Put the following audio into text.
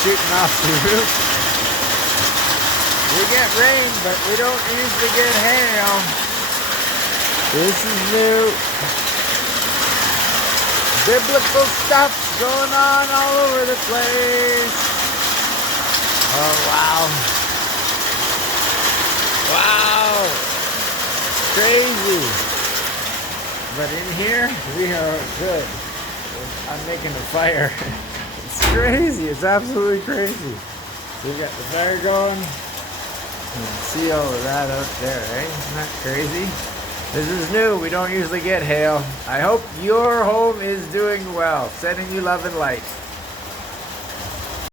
shooting off the roof. We get rain, but we don't usually get hail. This is new. Biblical stuff going on all over the place. Oh, wow. Wow. Crazy. But in here, we are good. I'm making a fire. It's crazy. It's absolutely crazy. We got the fire going. You can see all of that out there, eh? Isn't that crazy? This is new. We don't usually get hail. I hope your home is doing well. Sending you love and light.